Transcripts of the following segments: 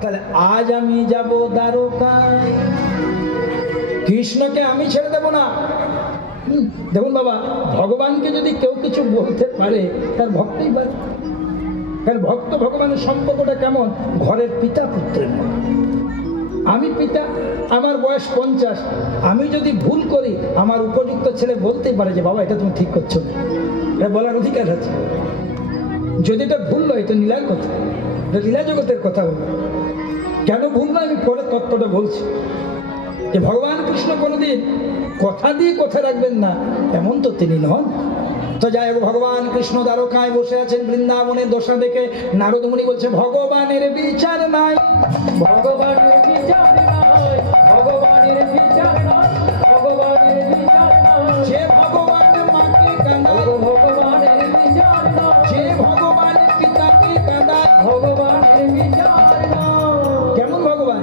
তাহলে আজ আমি যাব দ্বারকায়, কৃষ্ণকে আমি ছেড়ে দেব না। দেখুন বাবা, ভগবানকে যদি কেউ কিছু বলতে পারে তার ভক্তই পারে। কারণ ভক্ত ভগবানের সম্পর্কটা কেমন, ঘরের পিতা পুত্রের মতো। আমি পিতা, আমার বয়স 50, আমি যদি ভুল করি আমার উপযুক্ত ছেলে বলতেই পারে যে বাবা এটা তুমি ঠিক করছো না, এটা বলার অধিকার আছে। যদি এটা ভুল নয় এটা লীলার কথা, এটা লীলা জগতের কথা বলবো। কেন ভুল নয় আমি পরে তত্ত্বটা বলছি। যে ভগবান কৃষ্ণ কোনোদিন কথা দিয়ে কথা রাখবেন না এমন তো তিনি নন। তো যাই হোক, ভগবান কৃষ্ণ দ্বারকায় বসে আছেন, বৃন্দাবনের দশা দেখে নারদ মুনি বলছে ভগবানের বিচার নাই, ভগবানের বিচার নাই, ভগবানের বিচার নাই, ভগবানের বিচার নাই। যে ভগবান মাকে কাঁদায় ভগবানের বিচার নাই, যে ভগবান পিতাকে কাঁদায় ভগবানের বিচার নাই। কেমন ভগবান?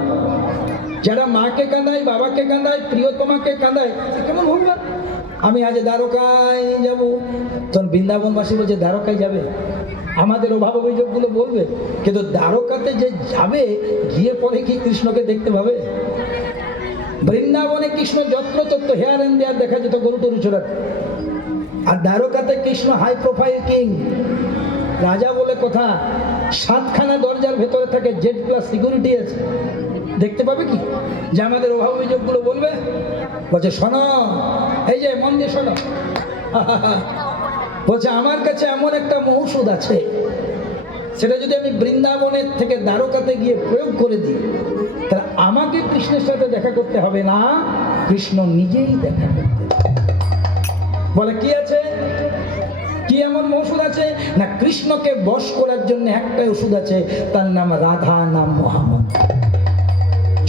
যারা মাকে কাঁদায়, বাবাকে কাঁদায়, প্রিয়তমাকে কাঁদায়, কেমন ভগবান? আমি আজ দ্বারকায় যাব। তখন বৃন্দাবনবাসী বলছে দ্বারকায় যাবে, আমাদের অভাব অভিযোগগুলো বলবে, কিন্তু দ্বারকাতে যে যাবে গিয়ে পরে কি কৃষ্ণকে দেখতে পাবে? বৃন্দাবনে কৃষ্ণ যত্র তত্র হেয়ার এন্ড দেয়ার দেখা যেত গরু টরু চড়াতে, আর দ্বারকাতে কৃষ্ণ হাই প্রোফাইল কিং, রাজা বলে কথা। 7খানা দরজার ভেতরে থাকে, জেড প্লাস সিকিউরিটি আছে, দেখতে পাবে কি যে আমাদের অভাব অভিযোগগুলো বলবে? বলছে শোনো, এই যে মন দিয়ে শোনো, বলছে আমার কাছে এমন একটা ঔষধ আছে, সেটা যদি আমি বৃন্দাবনের থেকে দ্বারকাতে গিয়ে প্রয়োগ করে দিই তাহলে আমাকে কৃষ্ণের সাথে দেখা করতে হবে না, কৃষ্ণ নিজেই দেখা করতে। বলে কি আছে? কি এমন ওষুধ আছে? না, কৃষ্ণকে বশ করার জন্য একটাই ওষুধ আছে, তার নাম রাধা নাম মহামন্ত্র।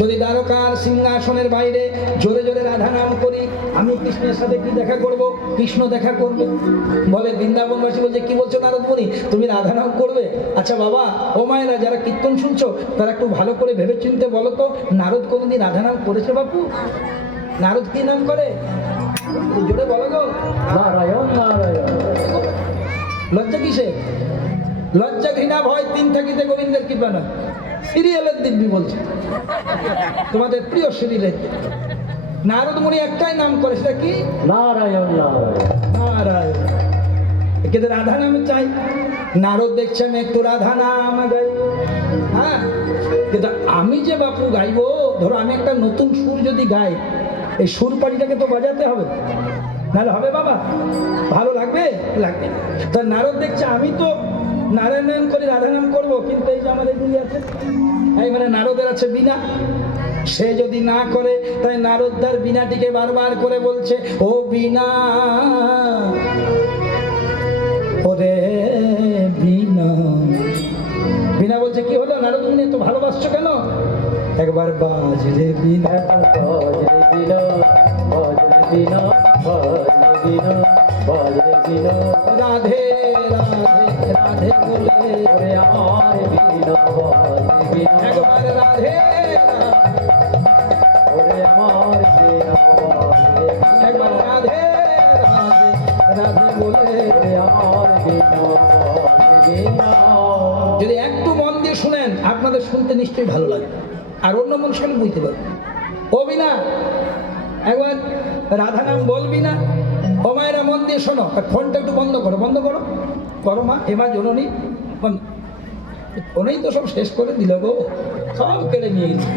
যদি দ্বারকার সিংহাসনের বাইরে জোরে জোরে রাধা নাম করি, আমি কৃষ্ণের সাথে কি দেখা করব? কৃষ্ণ দেখা করবে। বলে বৃন্দাবনবাসী বলছে কি বলছো নারদ মুনি, তুমি রাধা নাম করবে? আচ্ছা বাবা, ও মায়েরা যারা কীর্তন শুনছো তারা একটু ভালো করে ভেবে চিনতে বলো তো, নারদ কোনোদিন রাধা নাম করেছে বাপু? নারদ কি নাম করে? জোরে বলো গো, নারায়ণ নারায়ণ। লজ্জা কিসে? লজ্জা ঘৃণা ভয় তিন থাকিতে গোবিন্দের কৃপা না। সিরিয়ালের দিব্যি বলছে, তোমাদের প্রিয় সিরিয়ালের। নারদ মুনি একটাই নাম করে, সেটা কি? নারায়ণ নারায়ণ নারায়ণ। কিন্তু রাধা নাম চাই। নারদ দেখছে আমি একটু রাধা নাম গাই, হ্যাঁ, কিন্তু আমি যে বাপু গাইবো, ধরো আমি একটা নতুন সুর যদি গাই, এই সুর পাড়িটাকে তো বাজাতে হবে, নাহলে হবে বাবা? ভালো লাগবে? লাগবে। তা নারদ দেখছে আমি তো নারায়ণ করে রাধা নাম করবো, কিন্তু এই যে আমাদের গুলি আছে, এই মানে নারদের আছে বীণা, সে যদি না করে তাই নারদদার বীণাটিকে বারবার করে বলছে ও বীণা, ওরে বীণা। বীণা বলছে কি হলো নারদ মুনি, এত ভালোবাসছো কেন? একবার বাজরে বীণা, বাজরে বীণা, বাজরে বীণা, বাজরে বীণা, বাজরে বীণা, রাধে রাধে রাধে বলে ওরে আমার বীণা, বাজরে বীণা, একবার রাধে ওরে আমার বীণা, একবার রাধে রাধে রাধে বলে আমার বীণা, বাজরে বীণা। যদি একটু মন দিয়ে শুনেন আপনাদের শুনতে নিশ্চয়ই ভালো লাগে, আর অন্য মানুষ কেন বুঝতে পারবে। ও বীণা, একবার রাধা নাম বলবি না? ও মায়েরা মন দিয়ে শোনো, ফোনটা একটু বন্ধ করো, বন্ধ করো, করো মা, এমা জননী বন্ধ। ফোনেই তো সব শেষ করে দিল গো, সব কেড়ে নিয়ে গেছে।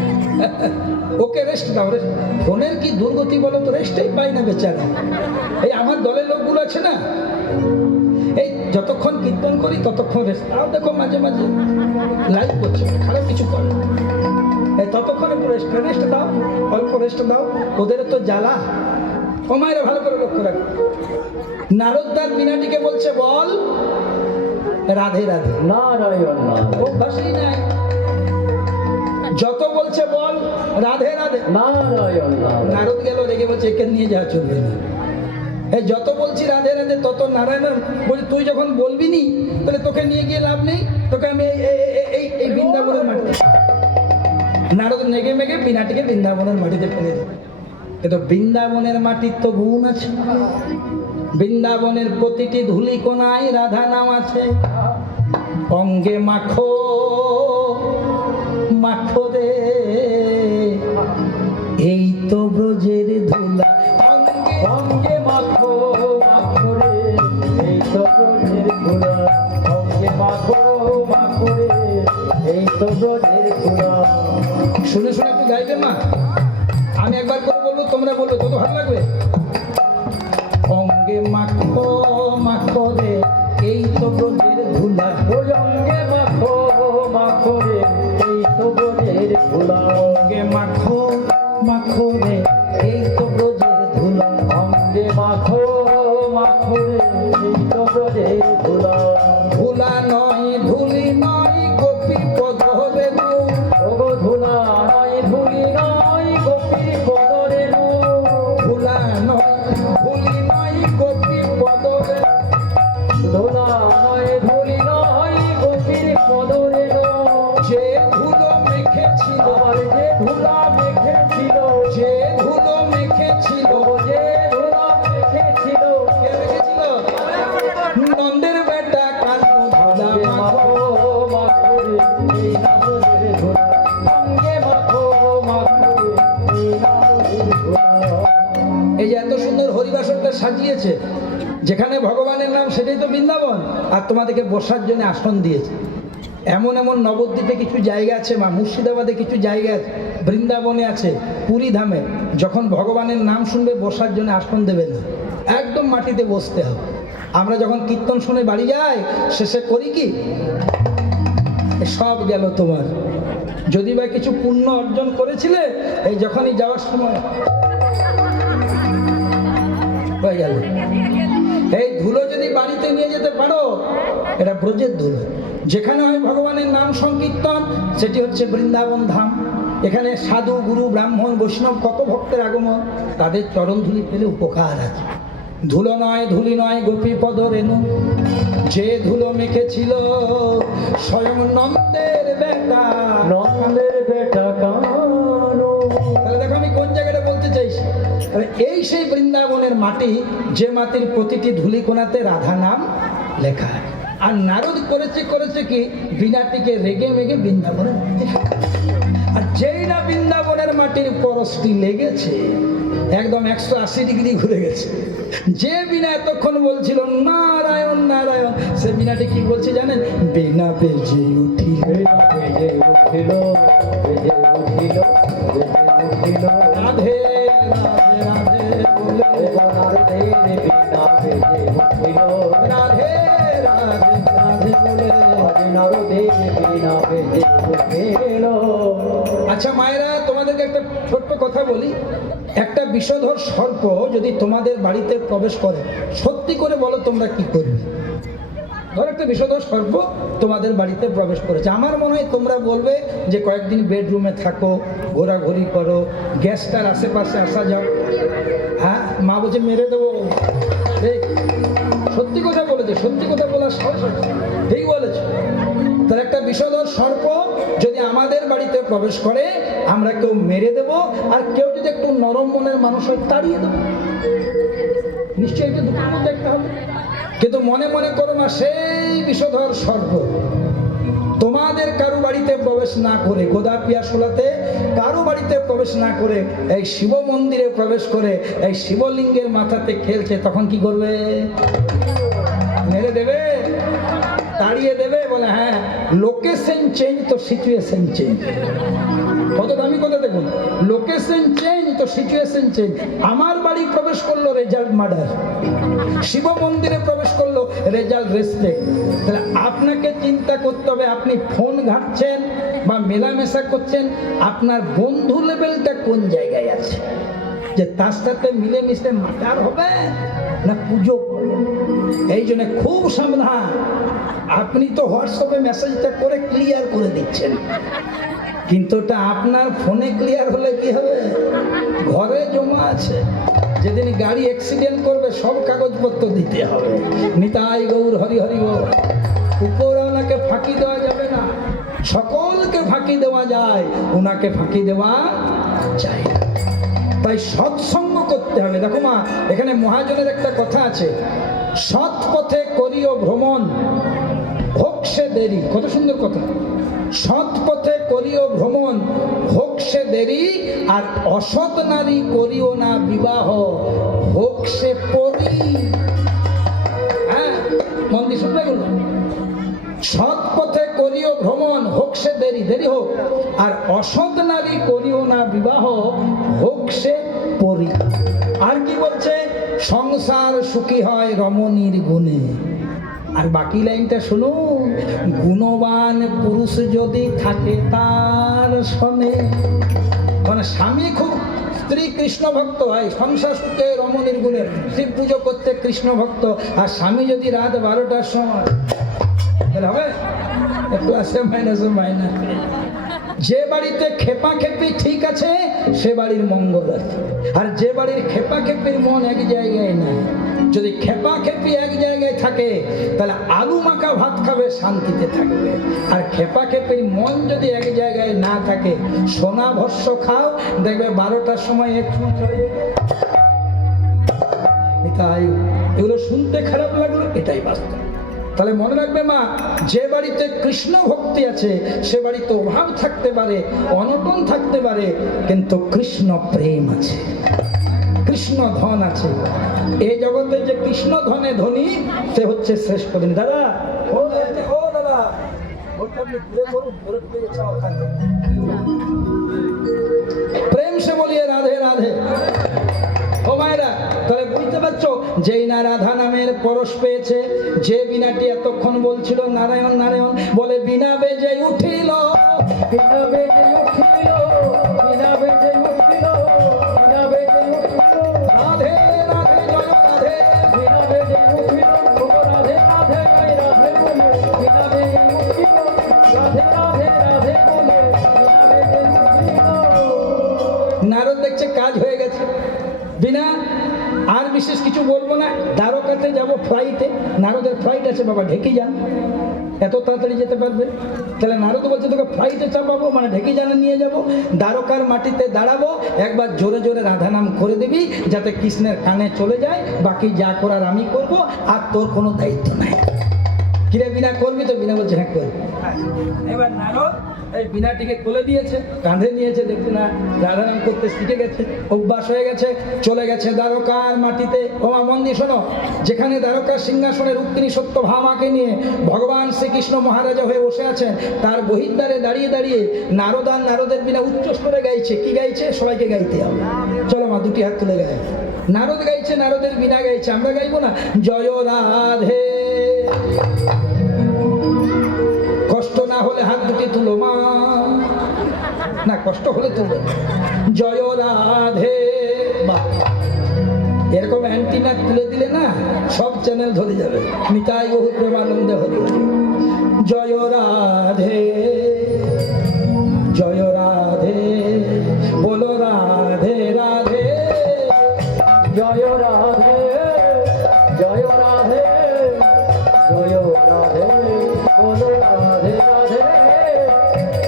ওকে রেস্ট দাও, রেস্ট। ফোনের কি দুর্গতি বলো তো, রেস্টেই পাই না বেচারা। এই আমার দলের লোকগুলো আছে না, এই যতক্ষণ কীর্তন করি ততক্ষণ রেস্ট দাও, দেখো মাঝে মাঝে লাইভ করছে, খারাপ কিছু করে, এই ততক্ষণ একটু রেস্ট দাও, অল্প রেস্ট দাও, ওদের তো জ্বালা। ও মায়েরা ভালো করে লক্ষ্য রাখো, নারদদার বীণাটিকে বলছে বল রাধে রাধে নারায়ণ নারায়ণ, অভ্যাসই নাই, যত বলছে বল রাধে রাধে নারায়ণ নারায়ণ। নারদ গেল রেগে বলছে একে নিয়ে যাওয়া চলবে না, এই যত বলছি রাধে রাধে তত নারায়ণ বলছি, তুই যখন বলবি নি তাহলে তোকে নিয়ে গিয়ে লাভ নেই, তোকে আমি এই বৃন্দাবনের মাটিতে। নারদ নেগে মেগে বীণাটিকে বৃন্দাবনের মাটিতে ফেলে দেবে। কিন্তু বৃন্দাবনের মাটির তো গুণ আছে, বৃন্দাবনের প্রতিটি ধুলি কোনায় রাধা নাম আছে। অঙ্গে মাখো মাখো রে এই তো ব্রজের ধুলা, অঙ্গে মাখো মাখো রে এই তো ব্রজের ধুলা, অঙ্গে মাখো মাখো রে এই তো ব্রজের ধুলা। শুনে শুনে একটু গাইবে মা, আমি একবার করে বলবো, তোমরা বলবো, তত ভালো লাগবে। অঙ্গে মাখো মাখো রে এই তো ব্রজের ধুলা, ওই অঙ্গে মাখো মাখো রে এই তো ব্রজের ধুলা, অঙ্গে মাখো মাখো রে এই তো ব্রজের ধুলা, অঙ্গে মাখো মাখো রে এই তো ব্রজের ধুলা। ধুলা নয় ধুলি নয় গোপী পদ রেণু, ওগো ধুলা নয় ধুলি নয় গোপীর পদরেণু, ধুলা নয় ধুলি নয় গোপী পদ রেণু, ধুলা নয় ধুলি নয় গোপীর পদরেণু। যে ধুলো মেখেছিল, আর যে ধুলা মেখেছিল, যে ধুলো মেখেছিল, ও যে ধুলা মেখেছিল, কে মেখেছিল? নন্দের বেটা কানু ধুলা অঙ্গে মাখো। মাখো মাখো রে এই না ব্রজের ধুলা, অঙ্গে মাখো মাখো রে এই না ব্রজের ধুলা। এই যে এত সুন্দর হরিবাসরটা সাজিয়েছে, যেখানে ভগবানের নাম, সেটাই তো বৃন্দাবন। আর তোমাদেরকে বসার জন্য আসন দিয়েছে। এমন এমন নবদ্বীপে কিছু জায়গা আছে মা, মুর্শিদাবাদে কিছু জায়গা আছে, বৃন্দাবনে আছে, পুরী ধামে, যখন ভগবানের নাম শুনবে বসার জন্য আসন দেবে না, একদম মাটিতে বসতে হবে। আমরা যখন কীর্তন শুনে বাড়ি যাই, শেষে করি কি? এ সব গেল তোমার। যদি বা কিছু পুণ্য অর্জন করেছিলে, এই যখনই যাওয়ার সময় হয়ে গেল। এই ধুলো যদি বাড়িতে নিয়ে যেতে পারো, এটা ব্রজের ধুলো। যেখানে হয় ভগবানের নাম সংকীর্তন, সেটি হচ্ছে বৃন্দাবন ধাম। এখানে সাধু গুরু ব্রাহ্মণ বৈষ্ণব কত ভক্তের আগমন, তাদের চরণ ধুলি পেলে উপকার আছে। ধুলো নয় ধুলি নয় গোপী পদ রেণু, যে ধুলো মেখেছিল স্বয়ং নন্দের বেটা। নন্দের বেটা কানু, তাহলে দেখো আমি কোন জায়গাটা বলতে চাইছি। তাহলে এই সেই বৃন্দাবনের মাটি, যে মাটির প্রতিটি ধুলিকোনাতে রাধা নাম লেখা। আর নারদ করেছে কি, বিনাটিকে রেগে মেগে বৃন্দাবনের মাটি। আর যেই না বৃন্দাবনের মাটির পরশটি লেগেছে, একদম 180 ডিগ্রি ঘুরে গেছে। যে বিনা এতক্ষণ বলছিল নারায়ণ নারায়ণ, সে বিনাটি কি বলছে জানেন? বিনা বেজে উঠিল, বেজে উঠিল, বেজে উঠিল, বেজে উঠিল, রাধে রাধে রাধে বলে, নারদের বিনা বেজে উঠিল, রাধে রাধে রাধে বলে। নারদের বিনা বেজে উঠিল। আচ্ছা মায়েরা, তোমাদেরকে একটা ছোট্ট কথা বলি। একটা বিষধর সর্প যদি তোমাদের বাড়িতে প্রবেশ করে, সত্যি করে বলো তোমরা কি করবে? ধর একটা বিষধর সর্প তোমাদের বাড়িতে প্রবেশ করেছে, আমার মনে হয় তোমরা বলবে যে কয়েকদিন বেডরুমে থাকো, ঘোরাঘুরি করো, গ্যাসটার আশেপাশে আসা যাও। হ্যাঁ, মা বলছে মেরে দেবো। এই সত্যি কথা বলেছে, সত্যি কথা বলার সাহস আছে, ঠিক বলেছে। তার একটা বিষধর সর্প যদি আমাদের বাড়িতে প্রবেশ করে, আমরা কেউ মেরে দেব, আর কেউ যদি একটু নরম মনের মানুষ হয় তাড়িয়ে দেবো। নিশ্চয়ই এটা দুটোর মধ্যে একটা হবে। কিন্তু মনে মনে করো না, সেই বিষধর সর্প তোমাদের কারো বাড়িতে প্রবেশ না করে, গোদা পিয়াসোলাতে কারো বাড়িতে প্রবেশ না করে, এই শিব মন্দিরে প্রবেশ করে এই শিবলিঙ্গের মাথাতে খেলছে, তখন কি করবে? মেরে দেবে, তাড়িয়ে দেবে। বলে হ্যাঁ, লোকেশন চেঞ্জ তো সিচুয়েশন চেঞ্জ। কত দামি কথা দেখুন, লোকেশন চেঞ্জ তো সিচুয়েশন চেঞ্জ। আমার বাড়ি প্রবেশ করলো, রেজাল্ট মার্ডার। শিব মন্দিরে প্রবেশ করলো, রেজাল্ট রেসপেক্ট। তাহলে আপনাকে চিন্তা করতে হবে, আপনি ফোন ঘাঁটছেন বা মেলামেশা করছেন, আপনার বন্ধু লেভেলটা কোন জায়গায় আছে, যে তার সাথে মিলেমিশে মার্ডার হবে না পুজো করবে। এই জন্য খুব সাবধান। আপনি তো হোয়াটসঅ্যাপে মেসেজটা করে ক্লিয়ার করে দিচ্ছেন, কিন্তু ওটা আপনার ফোনে ক্লিয়ার হলে কি হবে? ঘরে জমা আছে। যেদিন গাড়ি অ্যাক্সিডেন্ট করবে, সব কাগজপত্র দিতে হবে। নিতাই গৌর হরি হরি গৌর। উপরওয়ালাকে ফাঁকি দেওয়া যাবে না, সকলকে ফাঁকি দেওয়া যায়, ওনাকে ফাঁকি দেওয়া যায় না। তাই সৎসঙ্গ করতে হবে। দেখো মা, এখানে মহাজনের একটা কথা আছে, সৎ পথে করিও ভ্রমণ, হোক সে দেরি। কত সুন্দর কথা। সৎ পথে করিও ভ্রমণ, হোক সে দেরি, আর অসৎ নারী করিও না বিবাহ, হোক সে পরি। হ্যাঁ, মন দিয়ে শুনবে এগুলো। সৎ পথে করিও ভ্রমণ, হোক সে দেরি, দেরি হোক, আর অসৎ নারী করিও না বিবাহ, হোক সে পরি। আর কি বলছে? সংসার সুখী হয় রমণীর গুণে। আর বাকি লাইনটা শুনুন, গুণবান পুরুষ যদি থাকে তার সনে। মানে স্বামী খুব স্ত্রী কৃষ্ণ ভক্ত হয়, সংসার সুখে রমণীর গুণে, শিব পুজো করতে কৃষ্ণ ভক্ত, আর স্বামী যদি রাত 12টার সময় হবে একটু আছে মাইনাস মাইনা। যে বাড়িতে খেপাখেপি ঠিক আছে সে বাড়ির মঙ্গল আছে, আর যে বাড়ির খেপাখেপির মন এক জায়গায় নাই, যদি খেপাখেপি এক জায়গায় থাকে তাহলে আলু মাখা ভাত খাবে, শান্তিতে থাকবে। আর খেপাখেপির মন যদি এক জায়গায় না থাকে, সোনা ভস্য খাও, দেখবে 12টার সময় একটু চলে যাবে। তাই এগুলো শুনতে খারাপ লাগলো, এটাই বাস্তব। তাহলে মনে রাখবে মা, যে বাড়িতে কৃষ্ণ ভক্তি আছে সে বাড়িতে অভাব থাকতে পারে, অনটন থাকতে পারে, কিন্তু কৃষ্ণ প্রেম আছে, কৃষ্ণ ধন আছে। এই জগতে যে কৃষ্ণ ধনে ধনী সে হচ্ছে শ্রেষ্ঠ ধনী। দাদা, ও দাদা, প্রেম সে বলিয়ে রাধে রাধে। ও মায়েরা, তাহলে বুঝতে পারছো, যেই না রাধা নামের পরশ পেয়েছে, যে বিনাটি এতক্ষণ বলছিল নারায়ণ নারায়ণ, বলে বিনা বেজে উঠিল, বিনা বেজে উঠিল, বিনা বেজে উঠিল, বিনা বেজে উঠিল, রাধে রাধে জয় রাধে, বিনা বেজে উঠিল, রাধে রাধে জয় রাধে বলে, বিনা বেজে উঠিল, রাধে রাধে রাধে বলে, বিনা বেজে উঠিল। নারদ দেখছে কাজ হয়ে গেছে, বিনা আর বিশেষ কিছু বলবো না, দ্বারকাতে যাব ফ্লাইটে, নারদের ফ্লাইট আছে বাবা, ঢেকি যান, এত তাড়াতাড়ি যেতে পারবে? তাহলে নারদ বলছে তোকে ফ্লাইটে চাপাবো, মানে ঢেকি জানে নিয়ে যাব, দ্বারকার মাটিতে দাঁড়াবো, একবার জোরে জোরে রাধা নাম করে দিবি যাতে কৃষ্ণের কানে চলে যায়, বাকি যা করার আমি করব, আর তোর কোনো দায়িত্ব নাই। কিরে বিনা করবি তো? বিনা বলছে হ্যাঁ করবি। এবার নারদ এই বিনাটিকে তুলে দিয়েছে, কাঁধে নিয়েছে, দেখছে না রাধা নাম করতে শিখে গেছে, অভ্যাস হয়ে গেছে, চলে গেছে দ্বারকার মাটিতে। ওমা মন দিয়ে শোনো, যেখানে দ্বারকার সিংহাসনে রুক্মিণী সত্যভামাকে নিয়ে ভগবান শ্রীকৃষ্ণ মহারাজা হয়ে বসে আছেন, তার বহির্দ্বারে দাঁড়িয়ে দাঁড়িয়ে নারদান নারদের বিনা উচ্চস্বরে গাইছে। কি গাইছে? সবাইকে গাইতে হবে। চলো মা, দুটি হাত তুলে গায়। নারদ গাইছে, নারদের বিনা গাইছে, আমরা গাইবো না? জয় রাধে। কষ্ট না হলে হাত দুটি তুলো মা, না কষ্ট হলে তুলো। জয় রাধে। এরকম অ্যান্টিনা তুলে দিলে না সব চ্যানেল ধরে যাবে। নিতাই বহু প্রেমানন্দে হরি। জয় রাধে, জয় রাধে, বলো রাধে রাধে, জয় রাধে, জয় রাধে, জয় রাধে, বলো রাধে রাধে,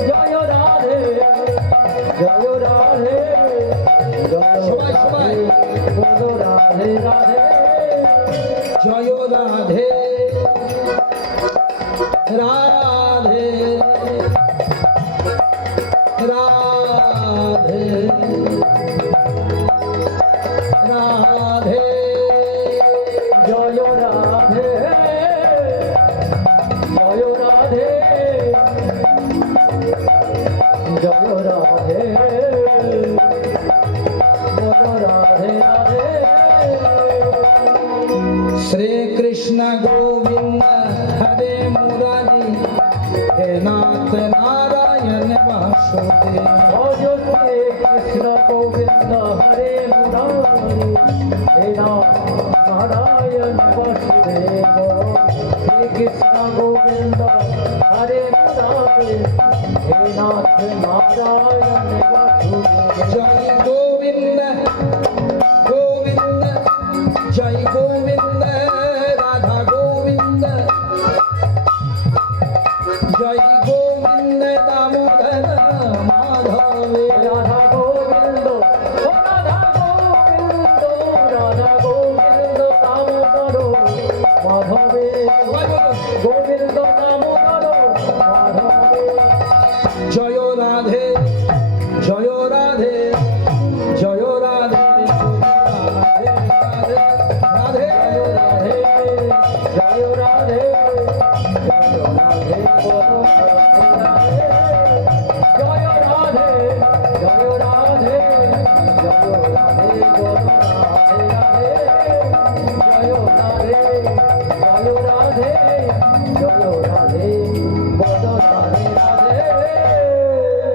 জয় রাধে, জয় রাধে, সবাই সবাই বলো রাধে রাধে, জয় রাধে রাধে রাধে রাধে, জয় রাধে, জয় রাধে, জয় রাধে, বলো রাধে রাধে। শ্রী কৃষ্ণ গোবিন্দ হরে মুরারি, হে নাথ নারায়ণ বাসুদেব। ভজ শ্রী কৃষ্ণ গোবিন্দ হরে মুরারি, হে নাথ নারায়ণ বাসুদেব। শ্রী কৃষ্ণ গোবিন্দ হরে মুরারি, হে নাথ নারায়ণ বাসুদেব। জয় গোবিন্দ গোবিন্দ, জয় গোবিন্দ রাধা গোবিন্দ, জয় গোবিন্দ দামোদর মাধব। রাধা গোবিন্দ, ও রাধা গোবিন্দ, রাধা গোবিন্দ দামোদর মাধবে, সবাই বলুন, গোবিন্দ দামোদর মাধবে। জয় রাধে জয় রাধে রাধে রাধে রাধে রাধে জয় রাধে জয় রাধে বলো রাধে জয় রাধে জয় রাধে জয় রাধে বলো রাধে রাধে জয়